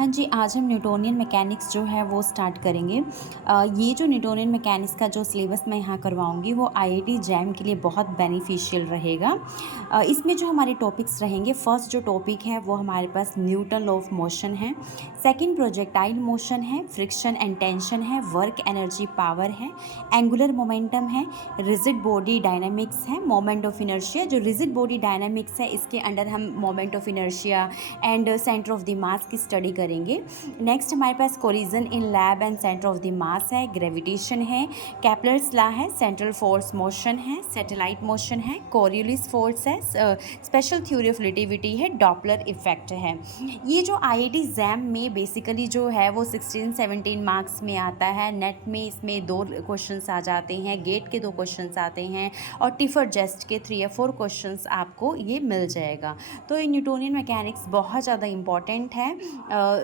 हाँ जी, आज हम न्यूटोनियन मैकेनिक्स जो है वो स्टार्ट करेंगे। ये जो न्यूटोनियन मैकेनिक्स का जो सिलेबस मैं यहाँ करवाऊँगी वो आईआईटी जैम के लिए बहुत बेनिफिशियल रहेगा। इसमें जो हमारे टॉपिक्स रहेंगे, फर्स्ट जो टॉपिक है वो हमारे पास न्यूटन लॉ ऑफ मोशन है, सेकंड प्रोजेक्टाइल मोशन है, फ्रिक्शन एंड टेंशन है, वर्क एनर्जी पावर है, एंगुलर मोमेंटम है, रिजिड बॉडी डायनामिक्स है, मोमेंट ऑफ इनर्शिया। जो रिजिड बॉडी डायनामिक्स है इसके अंडर हम moment of inertia and centre of the mass की स्टडी करेंगे। नेक्स्ट हमारे पास collision in lab and centre of the mass है, ग्रेविटेशन है, केपलर्स लॉ है, सेंट्रल फोर्स मोशन है, सैटेलाइट मोशन है, कोरियोलिस फोर्स है, स्पेशल थ्योरी ऑफ रिलेटिविटी है, डॉपलर इफेक्ट है। ये जो आईआईटी जैम में बेसिकली जो है वो 16-17 मार्क्स में आता है। नेट में इसमें 2 क्वेश्चंस आ जाते हैं, गेट के 2 क्वेश्चंस आते हैं और टिफर जेस्ट के 3 या 4 क्वेश्चंस आपको ये मिल जाएगा। तो ये न्यूटोनियन मैकेनिक्स बहुत ज़्यादा इम्पॉर्टेंट है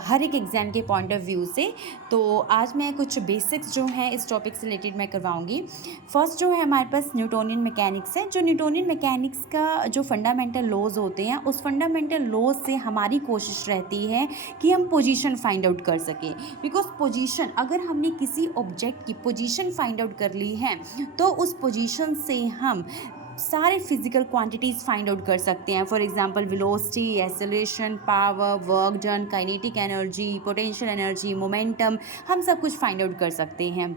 हर एक एग्ज़ाम के पॉइंट ऑफ व्यू से। तो आज मैं कुछ बेसिक्स जो हैं इस टॉपिक से रिलेटेड मैं करवाऊंगी। फर्स्ट जो है हमारे पास न्यूटोनियन मैकेनिक्स है। जो न्यूटोनियन मैकेनिक्स का जो फंडामेंटल लॉज होते हैं उस फंडामेंटल लॉज से हमारी कोशिश रहती है कि हम पोजीशन फाइंड आउट कर सकें। बिकॉज पोजीशन, अगर हमने किसी ऑब्जेक्ट की पोजीशन फाइंड आउट कर ली है तो उस पोजीशन से हम सारे फिजिकल क्वांटिटीज़ फाइंड आउट कर सकते हैं। For example velocity, acceleration, power, work done, kinetic energy, potential energy, momentum, हम सब कुछ फाइंड आउट कर सकते हैं।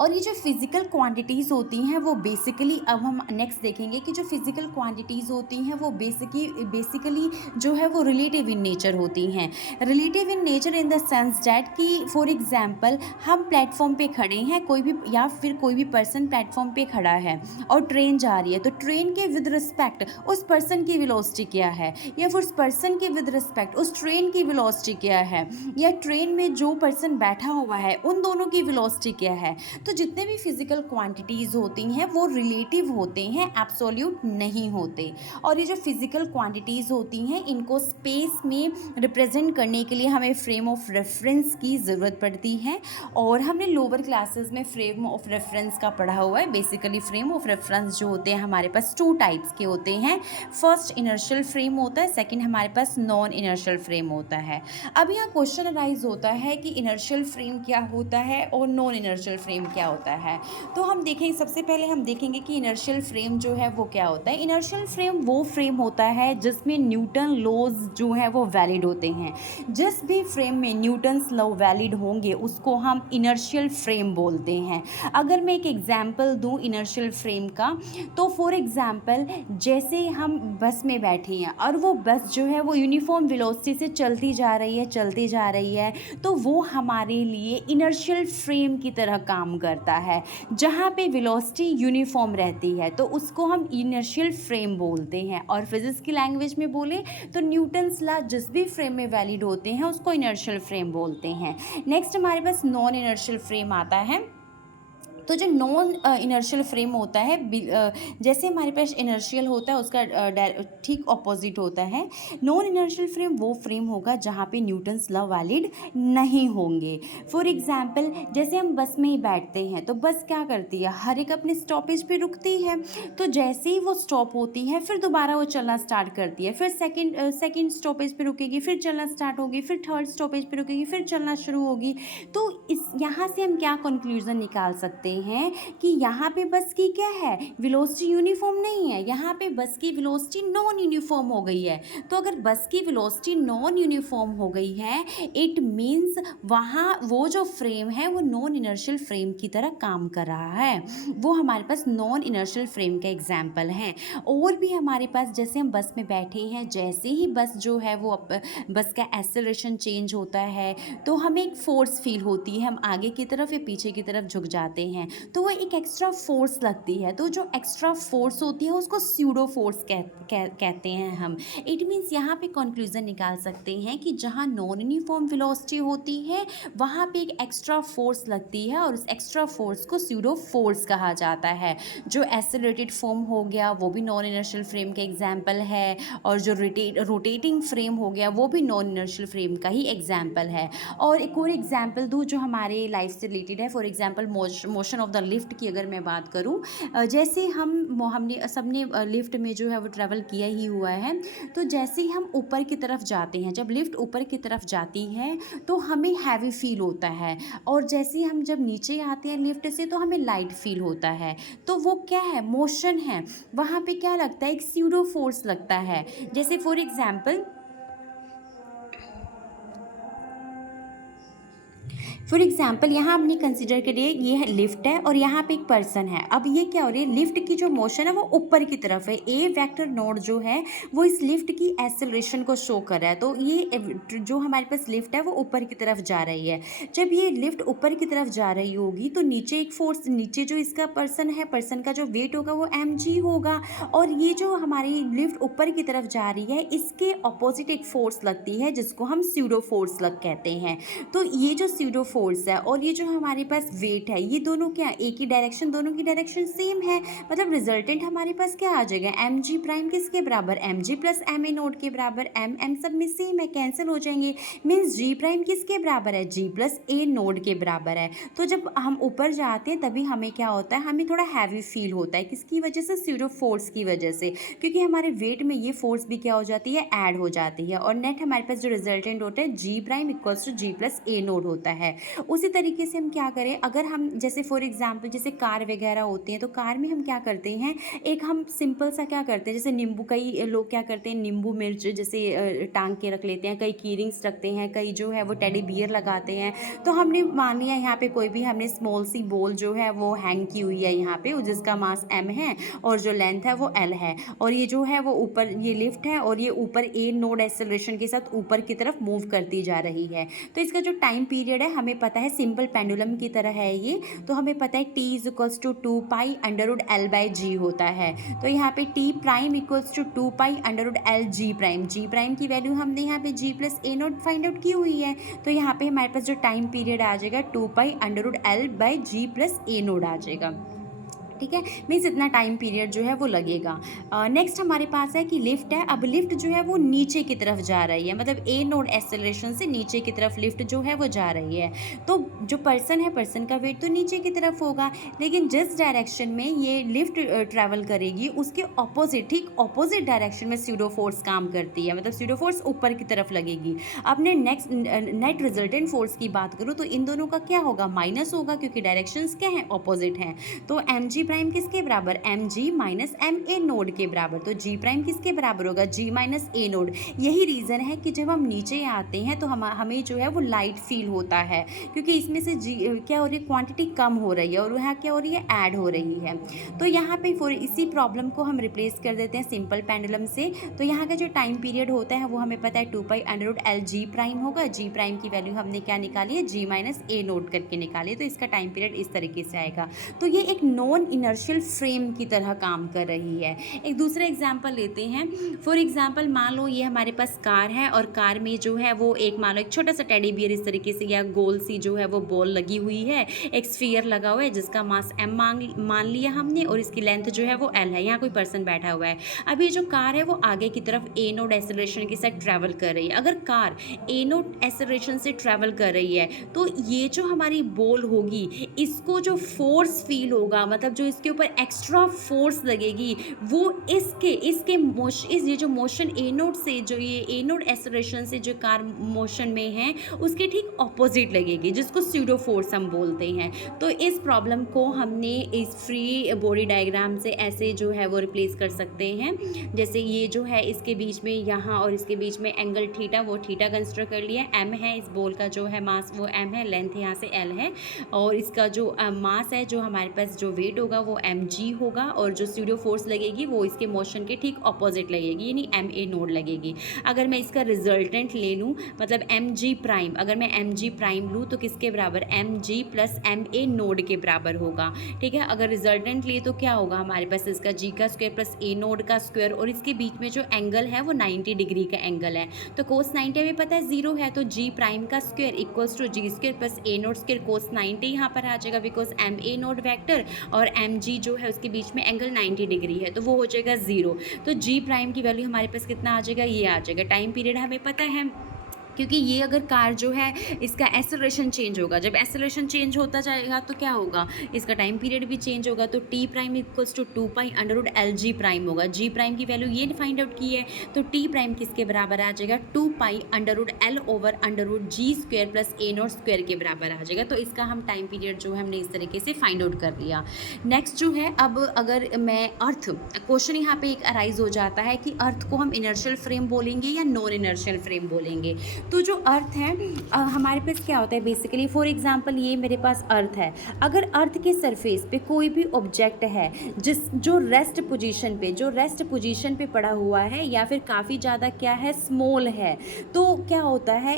और ये जो फिज़िकल क्वांटिटीज़ होती हैं वो बेसिकली, अब हम नेक्स्ट देखेंगे कि जो फिज़िकल क्वांटिटीज़ होती हैं वो बेसिकली जो है वो रिलेटिव इन नेचर होती हैं। Relative in nature in the sense that कि फॉर एग्जांपल हम प्लेटफॉर्म पे खड़े हैं, कोई भी पर्सन प्लेटफॉर्म पे खड़ा है और ट्रेन जा रही है, तो ट्रेन के विद रिस्पेक्ट उस पर्सन की वेलोसिटी क्या है, या फिर उस पर्सन के विद रिस्पेक्ट उस ट्रेन की वेलोसिटी क्या है, या ट्रेन में जो पर्सन बैठा हुआ है उन दोनों की वेलोसिटी क्या है। तो जितने भी फिजिकल क्वांटिटीज़ होती हैं वो रिलेटिव होते हैं, एब्सोल्यूट नहीं होते। और ये जो फिजिकल क्वांटिटीज़ होती हैं इनको स्पेस में रिप्रेजेंट करने के लिए हमें फ्रेम ऑफ रेफरेंस की ज़रूरत पड़ती है। और हमने लोअर क्लासेस में फ्रेम ऑफ रेफरेंस का पढ़ा हुआ है। बेसिकली फ्रेम ऑफ रेफरेंस जो होते हैं हमारे पास 2 टाइप्स के होते हैं। फर्स्ट इनर्शियल फ्रेम होता है, सेकेंड हमारे पास नॉन इनर्शियल फ्रेम होता है। अब यहाँ क्वेश्चन अराइज होता है कि इनर्शियल फ्रेम क्या होता है और नॉन इनर्शियल फ्रेम क्या होता है। तो हम देखें, सबसे पहले हम देखेंगे कि इनर्शियल फ्रेम जो है वो क्या होता है। इनर्शियल फ्रेम वो फ्रेम होता है जिसमें न्यूटन लॉज जो है वो वैलिड होते हैं। जिस भी फ्रेम में न्यूटन्स लॉ वैलिड होंगे उसको हम इनर्शियल फ्रेम बोलते हैं। अगर मैं एक एग्जांपल दूं इनर्शियल फ्रेम का, तो फॉर एग्जांपल जैसे हम बस में बैठे हैं और वो बस जो है वो यूनिफॉर्म वेलोसिटी से चलती जा रही है, तो वो हमारे लिए इनर्शियल फ्रेम की तरह काम करता है। जहाँ पे वेलोसिटी यूनिफॉर्म रहती है तो उसको हम इनर्शियल फ्रेम बोलते हैं। और फिजिक्स की लैंग्वेज में बोले तो न्यूटन्स लॉ जिस भी फ्रेम में वैलिड होते हैं उसको इनर्शियल फ्रेम बोलते हैं। नेक्स्ट हमारे पास नॉन इनर्शियल फ्रेम आता है। तो जो नॉन इनर्शियल फ्रेम होता है, जैसे हमारे पास इनर्शियल होता है उसका ठीक ऑपोजिट होता है। नॉन इनर्शियल फ्रेम वो फ्रेम होगा जहाँ पे न्यूटन्स लॉ वैलिड नहीं होंगे। फॉर एग्जांपल जैसे हम बस में ही बैठते हैं तो बस क्या करती है, हर एक अपने स्टॉपेज पे रुकती है। तो जैसे ही वो स्टॉप होती है फिर दोबारा वो चलना स्टार्ट करती है, फिर सेकेंड स्टॉपेज पे रुकेगी, फिर चलना स्टार्ट होगी, फिर थर्ड स्टॉपेज पे रुकेगी, फिर चलना शुरू होगी। तो इस यहाँ से हम क्या कंक्लूजन निकाल सकते हैं कि यहाँ पे बस की क्या है, वेलोसिटी यूनिफॉर्म नहीं है, यहाँ पे बस की वेलोसिटी नॉन यूनिफॉर्म हो गई है। तो अगर बस की वेलोसिटी नॉन यूनिफॉर्म हो गई है इट मीन्स वहाँ वो जो फ्रेम है वो नॉन इनर्शियल फ्रेम की तरह काम कर रहा है। वो हमारे पास नॉन इनर्शियल फ्रेम का एग्जाम्पल है। और भी हमारे पास, जैसे हम बस में बैठे हैं, जैसे ही बस जो है वो बस का एक्सेलरेशन चेंज होता है तो हमें एक फोर्स फील होती है, हम आगे की तरफ या पीछे की तरफ झुक जाते हैं, तो वो एक एक्स्ट्रा फोर्स लगती है। तो जो एक्स्ट्रा फोर्स होती है उसको स्यूडो फोर्स कहते हैं हम। इट मीन्स यहाँ पे कंक्लूजन निकाल सकते हैं कि जहाँ नॉन यूनिफॉर्म वेलोसिटी होती है वहाँ पे एक एक्स्ट्रा फोर्स लगती है और उस एक्स्ट्रा फोर्स को स्यूडो फोर्स कहा जाता है। जो एक्सेलरेटेड फॉर्म हो गया वो भी नॉन इनर्शियल फ्रेम का एग्जाम्पल है, और जो रोटेटिंग फ्रेम हो गया वो भी नॉन इनर्शियल फ्रेम का ही एग्जाम्पल है। और एक और एग्जाम्पल दूँ जो हमारे लाइफ से रिलेटेड है। For example motion motion of the lift की अगर मैं बात करूँ, जैसे हमने सबने लिफ्ट में जो है वो ट्रैवल किया ही हुआ है। तो जैसे ही हम ऊपर की तरफ जाते हैं, जब लिफ्ट ऊपर की तरफ जाती है तो हमें हैवी फील होता है, और जैसे ही हम जब नीचे आते हैं लिफ्ट से तो हमें लाइट फील होता है। तो वो क्या है, मोशन है। वहाँ पे क्या लगता है, एक स्यूडो फोर्स लगता है। जैसे फॉर एग्जाम्पल यहाँ हमने कंसिडर करिए ये है लिफ्ट है और यहाँ पे एक पर्सन है। अब ये क्या हो रही है, लिफ्ट की जो मोशन है वो ऊपर की तरफ है। ए वेक्टर नोड जो है वो इस लिफ्ट की एक्सेलरेशन को शो कर रहा है। तो ये जो हमारे पास लिफ्ट है वो ऊपर की तरफ जा रही है। जब ये लिफ्ट ऊपर की तरफ जा रही होगी तो नीचे एक फोर्स, नीचे जो इसका पर्सन है, पर्सन का जो वेट होगा वो mg होगा। और ये जो हमारी लिफ्ट ऊपर की तरफ जा रही है इसके ऑपोजिट एक फोर्स लगती है जिसको हम स्यूडो फोर्स कहते हैं। तो ये जो स्यूडो फोर्स है और ये जो हमारे पास वेट है, ये दोनों क्या एक ही डायरेक्शन, दोनों की डायरेक्शन सेम है। मतलब रिजल्टेंट हमारे पास क्या आ जाएगा, एम जी प्राइम किसके बराबर, m g plus m a naught के बराबर। एम एम सब में सेम है, कैंसिल हो जाएंगे। मीन्स जी प्राइम किसके बराबर है, जी प्लस ए नोड के बराबर है। तो जब हम ऊपर जाते हैं तभी हमें क्या होता है, हमें थोड़ा हैवी फील होता है। किसकी वजह से, स्यूडो फोर्स की वजह से, क्योंकि हमारे वेट में ये फोर्स भी क्या हो जाती है, ऐड हो जाती है। और नेट हमारे पास जो रिजल्टेंट होता है g prime equals to g plus a naught होता है। उसी तरीके से हम क्या करें, अगर हम जैसे फॉर एग्जांपल जैसे कार वगैरह होती हैं तो कार में हम क्या करते हैं, एक हम सिंपल सा क्या करते हैं, जैसे नींबू, कई लोग क्या करते हैं नींबू मिर्च जैसे टांग के रख लेते हैं, कई कीरिंग्स रखते हैं, कई जो है वो टेडी बियर लगाते हैं। तो हमने मान लिया यहाँ पे कोई भी हमने स्मॉल सी बॉल जो है वो हैंग की हुई है यहाँ पे, जिसका मास m है और जो लेंथ है वो l है, और ये जो है वो ऊपर ये लिफ्ट है और ये ऊपर ए नोड एक्सेलरेशन के साथ ऊपर की तरफ मूव करती जा रही है। तो इसका जो टाइम पीरियड है हमें पता है, सिंपल पेंडुलम की तरह है ये। तो हमें पता है t is equals to 2 pi under root l by g होता है। तो यहाँ पे t prime equals to 2 pi under root L g prime. G prime की वैल्यू हमने यहाँ पे g plus a naught find out की हुई है। तो यहाँ पे हमारे पास जो टाइम पीरियड आ जाएगा 2 pi under root l by g plus a naught आ जाएगा। ठीक है, मीन्स इतना टाइम पीरियड जो है वो लगेगा। नेक्स्ट हमारे पास है कि लिफ्ट है। अब लिफ्ट जो है वो नीचे की तरफ जा रही है, मतलब ए नोड एक्सेलरेशन से नीचे की तरफ लिफ्ट जो है वो जा रही है। तो जो पर्सन है, पर्सन का वेट तो नीचे की तरफ होगा, लेकिन जिस डायरेक्शन में ये लिफ्ट ट्रैवल करेगी उसके ऑपोजिट, ठीक ऑपोजिट डायरेक्शन में स्यूडो फोर्स काम करती है, मतलब स्यूडो फोर्स ऊपर की तरफ लगेगी। अब मैं नेट रिजल्टेंट फोर्स की बात करूँ तो इन दोनों का क्या होगा, माइनस होगा, क्योंकि डायरेक्शंस क्या हैं, ऑपोजिट हैं। तो एम जी प्राइम किसके बराबर, m g minus m a naught के बराबर। तो जी प्राइम किसके बराबर होगा, जी माइनस ए नोड। यही रीज़न है कि जब हम नीचे आते हैं तो हमें जो है वो लाइट फील होता है, क्योंकि इसमें से जी क्या हो रही है, क्वांटिटी कम हो रही है और यहाँ क्या हो रही है, ऐड हो रही है। तो यहाँ पे इसी प्रॉब्लम को हम रिप्लेस कर देते हैं सिंपल पेंडुलम से। तो यहाँ का जो टाइम पीरियड होता है वो हमें पता है 2 pi under root L g prime होगा। जी प्राइम की वैल्यू हमने क्या निकाली है, जी माइनस ए नोट करके निकाली है। तो इसका टाइम पीरियड इस तरीके से आएगा। तो ये एक नॉन इनर्शियल फ्रेम की तरह काम कर रही है। एक दूसरा एग्जांपल लेते हैं। फॉर एग्जांपल मान लो ये हमारे पास कार है और कार में जो है वो एक मान लो एक छोटा सा टेडी बियर इस तरीके से या गोल सी जो है वो बॉल लगी हुई है, एक स्फीयर लगा हुआ है जिसका मास m मान लिया हमने और इसकी लेंथ जो है वो l है। यहाँ कोई पर्सन बैठा हुआ है। अब ये जो कार है वो आगे की तरफ ए नोड एक्सेलरेशन के साथ ट्रैवल कर रही है। अगर कार ए नोड एक्सेलरेशन से ट्रैवल कर रही है तो ये जो हमारी बॉल होगी इसको जो फोर्स फील होगा, मतलब जो इसके ऊपर एक्स्ट्रा फोर्स लगेगी वो इसके मोशन, ये जो मोशन ए नोड से, जो ये ए नोड एक्सेलरेशन से जो कार मोशन में है उसके ठीक ऑपोजिट लगेगी, जिसको स्यूडो फोर्स हम बोलते हैं। तो इस प्रॉब्लम को हमने इस फ्री बॉडी डायग्राम से ऐसे जो है वो रिप्लेस कर सकते हैं। जैसे ये जो है इसके बीच में यहाँ और इसके बीच में एंगल थीटा, वो थीटा कंसिडर कर लिया। m है इस बॉल का जो है मास वो m है, लेंथ यहाँ से l है, और इसका जो मास है जो हमारे पास जो वेट होगा वो mg होगा, और जो स्यूडो फोर्स लगेगी वो इसके मोशन के ठीक ऑपोजिट लगेगी, यानी एम ए नोड लगेगी। अगर मैं इसका रिजल्टेंट ले लूँ, मतलब mg प्राइम, अगर मैं mg प्राइम लूँ तो किसके बराबर, mg plus m a naught के बराबर होगा। ठीक है, अगर रिजल्टेंट लिए तो क्या होगा हमारे पास, इसका g का स्क्वायर प्लस ए नोड का स्क्वायर, और इसके बीच में जो एंगल है वो 90 डिग्री का एंगल है। तो कोस 90 में पता है 0 है, तो g प्राइम का square equals to g square plus a naught square cos 90 यहाँ पर आ जाएगा, because m a naught vector और mg जो है उसके बीच में एंगल 90 डिग्री है, तो वो हो जाएगा 0। तो g प्राइम की वैल्यू हमारे पास कितना आ जाएगा, ये आ जाएगा। टाइम पीरियड हमें पता है क्योंकि ये अगर कार जो है इसका एक्सेलरेशन चेंज होगा, जब एक्सेलरेशन चेंज होता जाएगा तो क्या होगा, इसका टाइम पीरियड भी चेंज होगा। तो T prime equals to 2π√L g prime होगा। जी प्राइम की वैल्यू ये फाइंड आउट की है, तो टी प्राइम किसके बराबर आ जाएगा, 2π√L/√g² प्लस a0² के बराबर आ जाएगा। तो इसका हम टाइम पीरियड जो है हमने इस तरीके से फाइंड आउट कर लिया। नेक्स्ट जो है, अब अगर मैं अर्थ, क्वेश्चन यहाँ पे एक अराइज हो जाता है कि अर्थ को हम इनर्शियल फ्रेम बोलेंगे या नॉन इनर्शियल फ्रेम बोलेंगे। तो जो अर्थ है हमारे पास क्या होता है बेसिकली, फॉर एग्जांपल ये मेरे पास अर्थ है। अगर अर्थ के सरफेस पे कोई भी ऑब्जेक्ट है जो रेस्ट पोजीशन पे पड़ा हुआ है या फिर काफ़ी ज़्यादा क्या है, स्मॉल है, तो क्या होता है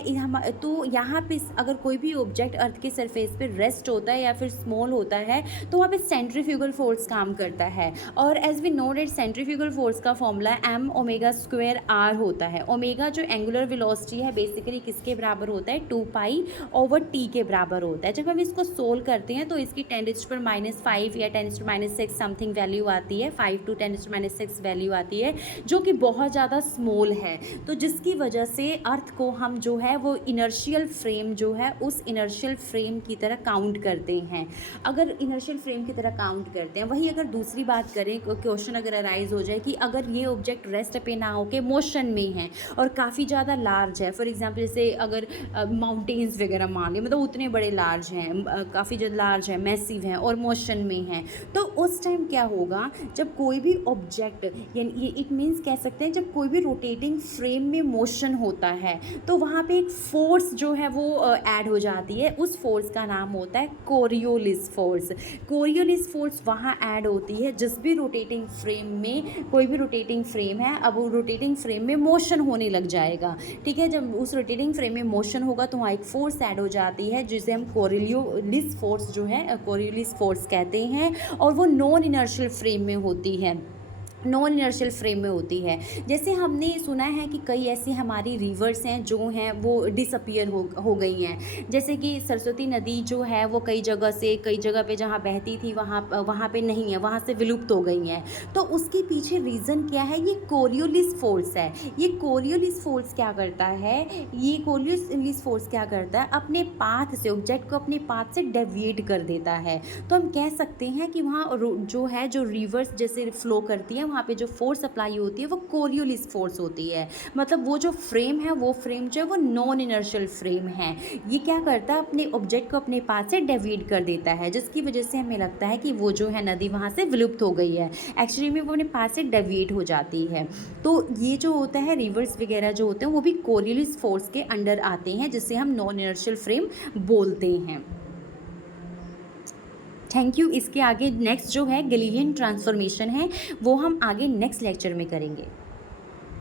तो यहाँ पे अगर कोई भी ऑब्जेक्ट अर्थ के सरफेस पे रेस्ट होता है या फिर स्मॉल होता है तो वहाँ पे सेंट्रीफ्यूगल फोर्स काम करता है। और as we know that centrifugal force का फॉर्मूला m⍵²r होता है। ओमेगा जो एंगुलर वेलोसिटी है बेसिकली किसके बराबर होता है, 2π/t के बराबर होता है। जब हम इसको सोल्व करते हैं तो इसकी 10⁻⁵ या 10⁻⁶ समथिंग वैल्यू आती है, 5 to 10⁻�6 वैल्यू आती है, जो कि बहुत ज़्यादा स्मॉल है। तो जिसकी वजह से अर्थ को हम जो है वो इनर्शियल फ्रेम जो है उस इनर्शियल फ्रेम की तरह काउंट करते हैं। अगर इनर्शियल फ्रेम की तरह काउंट करते हैं, वही अगर दूसरी बात करें, क्वेश्चन अगर अराइज हो जाए कि अगर ये ऑब्जेक्ट रेस्ट पे ना होके मोशन में है और काफ़ी ज़्यादा लार्ज है, फॉर एग्जांपल जैसे अगर माउंटेन्स वगैरह मान लें, मतलब उतने बड़े लार्ज हैं, काफ़ी ज़्यादा लार्ज है, मैसिव हैं और मोशन में हैं, तो उस टाइम क्या होगा, जब कोई भी ऑब्जेक्ट, यानी ये इट मीन्स कह सकते हैं जब कोई भी रोटेटिंग फ्रेम में मोशन होता है तो वहाँ पे एक फोर्स जो है वो ऐड हो जाती है। उस फोर्स का नाम होता है कोरियोलिस फोर्स। कोरियोलिस फोर्स वहाँ ऐड होती है जिस भी रोटेटिंग फ्रेम में, कोई भी रोटेटिंग फ्रेम है, अब वो रोटेटिंग फ्रेम में मोशन होने लग जाएगा, ठीक है। जब उस रोटेटिंग फ्रेम में मोशन होगा तो वहाँ एक फोर्स ऐड हो जाती है जिसे हम कोरियोलिस फोर्स जो है कोरियोलिस फोर्स कहते हैं, और वो नॉन इनर्शियल फ्रेम में होती है, नॉन इनर्शियल फ्रेम में होती है। जैसे हमने सुना है कि कई ऐसी हमारी रिवर्स हैं जो हैं वो डिसअपियर हो गई हैं, जैसे कि सरस्वती नदी जो है वो कई जगह पे जहाँ बहती थी वहाँ पे नहीं है, वहाँ से विलुप्त हो गई हैं। तो उसके पीछे रीज़न क्या है, ये कोरियोलिस फोर्स है। ये कोरियोलिस फोर्स क्या करता है, अपने पाथ से, ऑब्जेक्ट को अपने पाथ से डेविएट कर देता है। तो हम कह सकते हैं कि वहाँ जो रिवर्स जैसे फ्लो करती है वहाँ पे जो फोर्स अप्लाई होती है वो कोरियोलिस फोर्स होती है। मतलब वो जो फ्रेम है, वो फ्रेम जो है वो नॉन इनर्शियल फ्रेम है। ये क्या करता है, अपने ऑब्जेक्ट को अपने पास से डेविएट कर देता है, जिसकी वजह से हमें लगता है कि वो जो है नदी वहाँ से विलुप्त हो गई है। एक्चुअली में वो अपने पास से डेविएट हो जाती है। तो ये जो होता है रिवर्स वगैरह जो होते हैं वो भी कोरियोलिस फोर्स के अंडर आते हैं, जिससे हम नॉन इनर्शियल फ्रेम बोलते हैं। Thank you. इसके आगे नेक्स्ट जो है गैलीलियन ट्रांसफॉर्मेशन है, वो हम आगे नेक्स्ट लेक्चर में करेंगे।